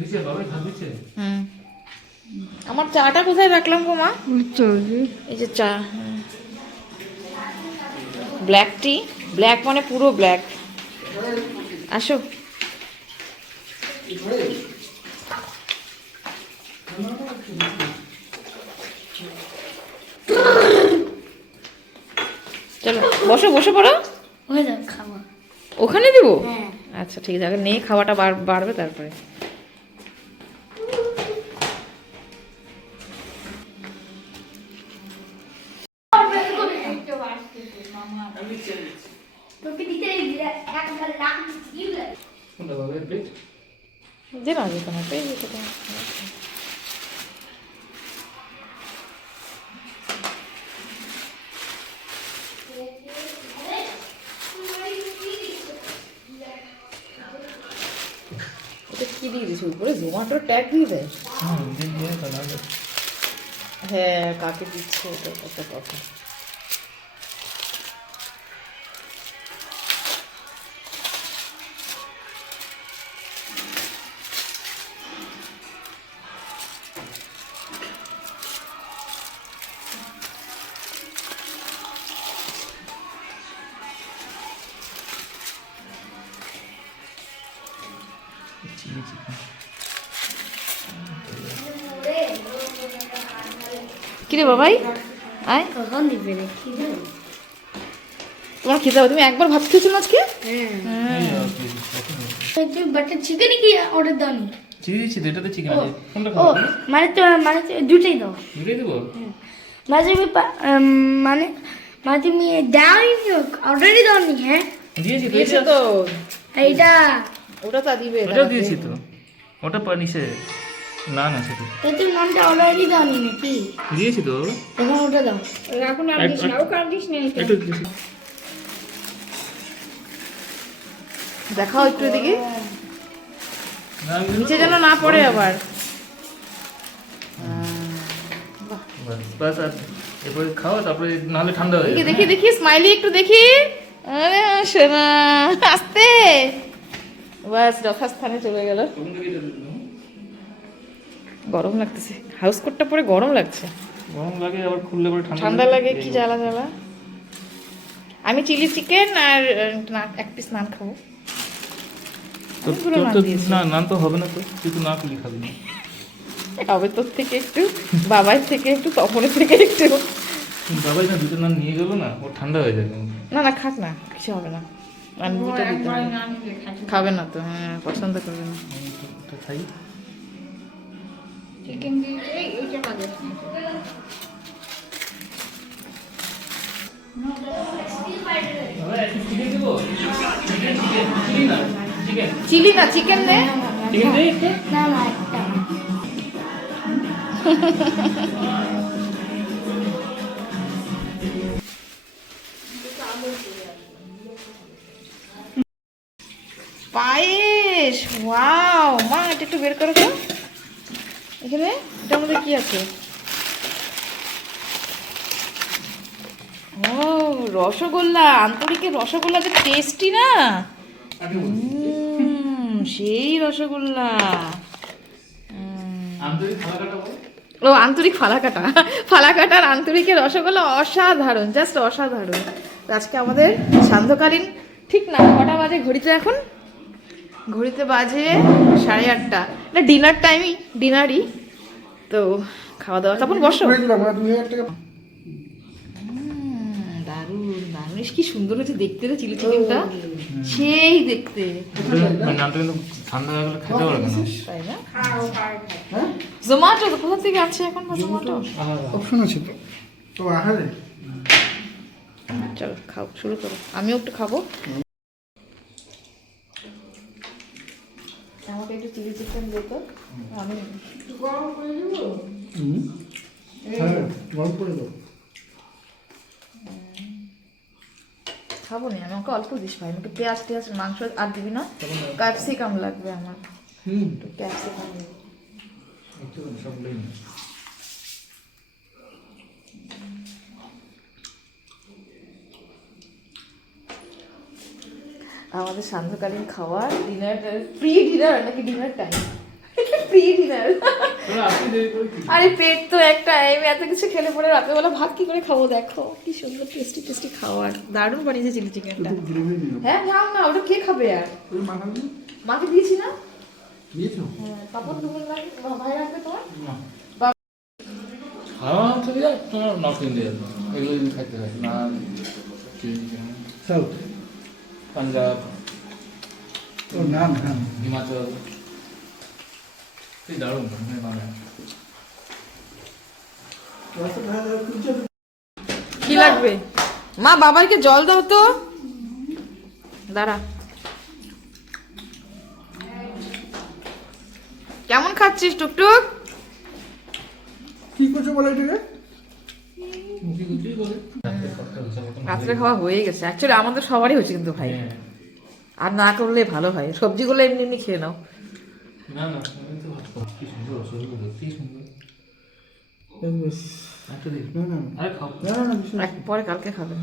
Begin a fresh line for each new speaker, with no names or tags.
বাবা
হুম। আমার চাটা কোথায় রাখলাম গো মা? এই যে চা ব্ল্যাক টি ব্ল্যাক মানে পুরো ব্ল্যাক আসো। চলো বসো বসে পড়ো।
হয়ে
ওখানে দিব?
হ্যাঁ।
আচ্ছা ঠিক আছে আগে নিয়ে খাওয়াটা বাড়- বাড়বে তারপরে।
তোকে দিতে একবার লাখ দিলে
কোনটা বাবা পেট
যে না যেতে হবে পেয়ে যেতে হবে। কি দিয়ে দিয়েছে? উপরে জোম্যাটোর ট্যাগ দিয়ে দেয়?
না
হ্যাঁ কাকে দিচ্ছে ওটা? কত কথা। কিরে বাবাই আয়।
কখন দিবে রে? কি
তোমার খেতে হবে তুমি একবার ভাত খেয়েছো না আজকে?
হ্যাঁ।
এই আর কি কত
তুই বাটার চিকেন কি অর্ডার দাওনি
চিলি দিচ্ছি তো চিকেন আছে। কোনটা
ও
খাব
মানে তো মানে দুটাই দাও।
দুটোই দেবো?
মানে তুমি পা- মানে মানে তুমি দাওনি অর্ডারই দাওনি হ্যাঁ?
দিয়েছি তো
এইটা।
ওটা তা দিবে
দিয়েছি তো। ওটা না না সেটা
তো নামটা অলরেডি দাওনি নাকি?
দিয়েছি তো।
তখন ওটা দাও।
এখন আর দিস না ওকে আর দিস না
একটু দিয়েছি।
দেখাও একটু এদিকে। নিচে যেন না পড়ে আবার।
বাস, বাস আর এরপরে খাওয়া তারপরে নাহলে ঠান্ডা হয়ে
দেখি দেখি দেখি স্মাইলি একটু দেখি। আরে সোনা আস্তে। বাস যথাস্থানে চলে গেল। গরম লাগতেছে। হাউস কোটটা পরে গরম লাগছে।
গরম লাগে আবার খুললে পরে ঠান্ডা
ঠান্ডা লাগে কি জ্বালা জ্বালা? আমি চিলি চিকেন আর না- এক পিস নান খাব।
না নান তো হবে না তো তুই তো না খুলি খাবি। না
হবে তোর থেকে একটু বাবার থেকে একটু তপনের থেকে একটু।
বাবাই না দুটো নান নিয়ে গেলো না ও ঠান্ডা হয়ে যাবে।
না না খাক না কিছু হবে না। খাবে না তো হ্যাঁ পছন্দ করবে না।
তো খাই। চিকেন চিকেন না চিকেন
চিলি না চিকেন নে
চিকেন দে একটা?
না না একটা।
পায়েস ওয়াও। মা এটা একটু বের করো তো। এখানে এটার মধ্যে কি আছে? ও রসগোল্লা। আন্তরিকের রসগোল্লা যে টেস্টি না? সেই রসগোল্লা। ও আন্তরিক ফালাকাটা। ফালাকাটার আন্তরিকের রসগোল্লা অসাধারণ জাস্ট অসাধারণ। আজকে আমাদের সান্ধ্যকালীন ঠিক না কটা বাজে ঘড়িতে এখন? ঘড়িতে বাজে সাড়ে আটটা। এটা ডিনার টাইমই ডিনারই তো খাওয়া দাওয়া তখন বসো দারুণ দারুণ। ইস, কি সুন্দর হয়েছে দেখতে রে চিলি চিকেনটা। সেই দেখতে।
ঠান্ডা হয়ে গেলে খেতে পারবে না।
তাই না? জোম্যাটো তো কোথা থেকে আছে এখন জোম্যাটো
অপশন আছে তো। তো আহারে।
চলো খাও শুরু করো। আমিও একটু খাব। চিলি চিকেন দে তো আমি
হ্যাঁ গরম করে দাও
খাব না? আমি আমাকে অল্প দিস ভাই। আমাকে পেঁয়াজ টেয়াজ মাংস আর দিবি না? ক্যাপসিকাম লাগবে আমার।
হুম।
ক্যাপসিকাম দিবি।
একটু সবগুলোই না।
আমাদের সান্ধ্যকালীন খাওয়া ডিনার প্রি ডিনার নাকি ডিনার টাইম প্রি ডিনার আরে পেট তো একটা আমি এত কিছু খেলে পরে রাত্রেবেলা ভাত কি করে খাব দেখো? কি সুন্দর টেস্টি টেস্টি খাওয়ার। দারুণ বানিয়েছে চিলি চিকেনটা। হ্যাঁ নাও না ওটা কে খাবে আর? মাকে দিয়েছি না? হ্যাঁ পাপড় দুপুর ভাই রাখবে তোমার?
খাওয়া থেকে তোমার নর্থ ইন্ডিয়ান এগুলো যদি খাইতে হয়।
সাউথ।
পাঞ্জাব
নাম হ্যাঁ
হিমাচল। কি দারুণ মানে
কি লাগবে? মা বাবাইকে জল দাও তো। দাঁড়া। কেমন খাচ্ছিস টুকটুক?
কি করছ বলো এটাকে?
রাত্রে
খাওয়া হয়ে গেছে। অ্যাকচুয়ালি আমাদের সবারই হয়েছে কিন্তু ভাই।
হ্যাঁ।
আর না করলে ভালো হয়। সবজিগুলো এমনি এমনি খেয়ে নাও।
না না খাব।
এক- পরে কালকে খাবেন